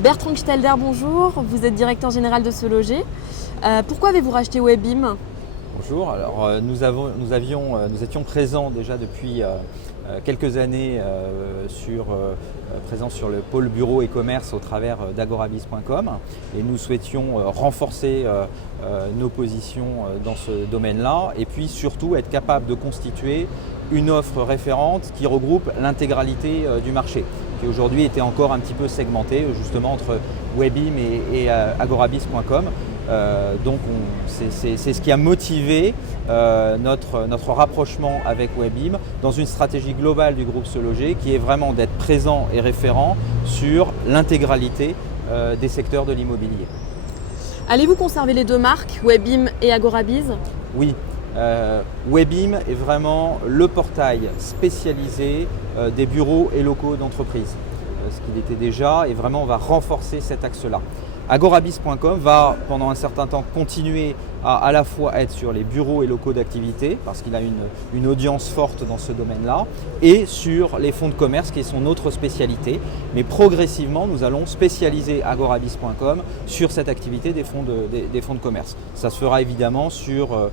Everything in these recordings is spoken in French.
Bertrand Stelder, bonjour. Vous êtes directeur général de Se Loger. Pourquoi avez-vous racheté Webim? Bonjour, alors nous étions présents déjà depuis quelques années présents sur le pôle bureau et commerce au travers d'Agorabiz.com et nous souhaitions renforcer nos positions dans ce domaine-là et puis surtout être capable de constituer une offre référente qui regroupe l'intégralité du marché, qui aujourd'hui était encore un petit peu segmentée justement entre Webim et Agorabiz.com. Donc c'est ce qui a motivé notre rapprochement avec Webim dans une stratégie globale du groupe Se Loger qui est vraiment d'être présent et référent sur l'intégralité des secteurs de l'immobilier. Allez-vous conserver les deux marques, Webim et Agorabiz? Oui, Webim est vraiment le portail spécialisé des bureaux et locaux d'entreprise, ce qu'il était déjà, et vraiment on va renforcer cet axe-là. Agorabiz.com va pendant un certain temps continuer à la fois être sur les bureaux et locaux d'activité parce qu'il a une audience forte dans ce domaine-là et sur les fonds de commerce qui sont notre spécialité. Mais progressivement, nous allons spécialiser Agorabiz.com sur cette activité des fonds de commerce. Ça se fera évidemment sur un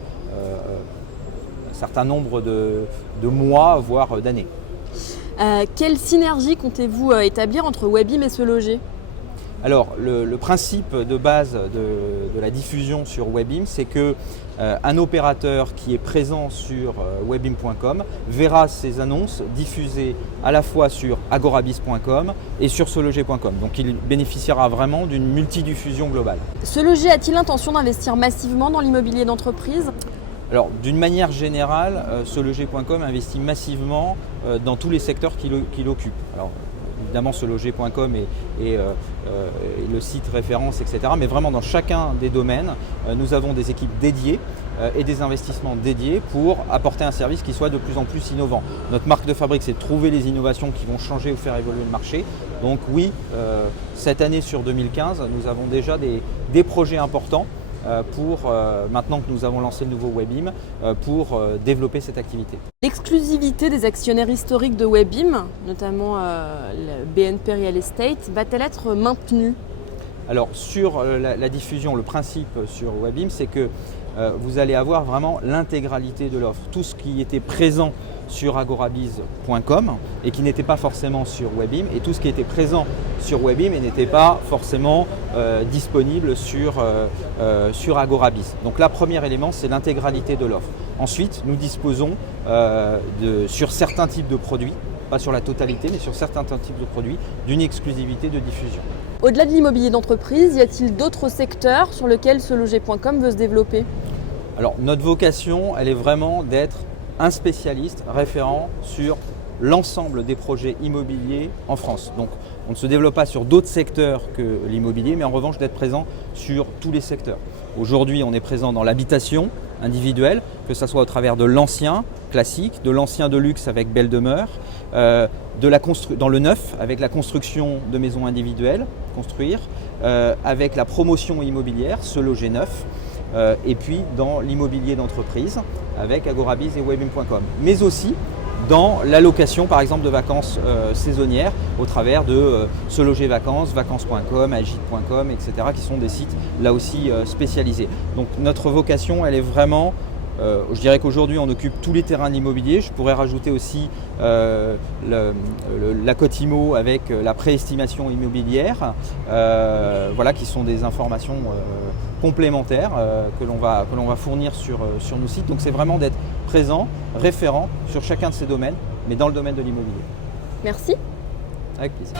certain nombre de mois, voire d'années. Quelle synergie comptez-vous établir entre Webim et Se Loger? Alors, le principe de base de la diffusion sur Webim, c'est qu'un opérateur qui est présent sur Webim.com verra ses annonces diffusées à la fois sur Agorabiz.com et sur SeLoger.com. Donc, il bénéficiera vraiment d'une multidiffusion globale. Se Loger a-t-il l'intention d'investir massivement dans l'immobilier d'entreprise? Alors, d'une manière générale, SeLoger.com investit massivement dans tous les secteurs qu'il occupe. Alors, évidemment, SeLoger.com est le site référence, etc. Mais vraiment, dans chacun des domaines, nous avons des équipes dédiées et des investissements dédiés pour apporter un service qui soit de plus en plus innovant. Notre marque de fabrique, c'est de trouver les innovations qui vont changer ou faire évoluer le marché. Donc oui, cette année sur 2015, nous avons déjà des projets importants pour, maintenant que nous avons lancé le nouveau Webim, pour développer cette activité. L'exclusivité des actionnaires historiques de Webim, notamment le BNP Real Estate, va-t-elle être maintenue? Alors sur la diffusion, le principe sur Webim, c'est que vous allez avoir vraiment l'intégralité de l'offre. Tout ce qui était présent sur Agorabiz.com et qui n'était pas forcément sur Webim, et tout ce qui était présent sur Webim et n'était pas forcément disponible sur Agorabiz. Donc là, premier élément, c'est l'intégralité de l'offre. Ensuite, nous disposons sur certains types de produits, pas sur la totalité, mais sur certains types de produits, d'une exclusivité de diffusion. Au-delà de l'immobilier d'entreprise, y a-t-il d'autres secteurs sur lesquels SeLoger.com veut se développer? Alors, notre vocation, elle est vraiment d'être un spécialiste référent sur l'ensemble des projets immobiliers en France. Donc, on ne se développe pas sur d'autres secteurs que l'immobilier, mais en revanche d'être présent sur tous les secteurs. Aujourd'hui, on est présent dans l'habitation individuelle, que ce soit au travers de l'ancien classique, de l'ancien de luxe avec Belle Demeure, dans le neuf avec la construction de maisons individuelles, avec la promotion immobilière, Se Loger Neuf, et puis dans l'immobilier d'entreprise avec Agorabiz et Webim.com, mais aussi dans la location par exemple de vacances saisonnières au travers de Se Loger Vacances, Vacances.com, Agite.com, etc. qui sont des sites là aussi spécialisés. Donc notre vocation, elle est vraiment, je dirais qu'aujourd'hui on occupe tous les terrains de l'immobilier. Je pourrais rajouter aussi la cote IMO avec la préestimation immobilière, voilà, qui sont des informations complémentaires que l'on va fournir sur nos sites. Donc c'est vraiment d'être présent, référent sur chacun de ces domaines, mais dans le domaine de l'immobilier. Merci. Avec plaisir.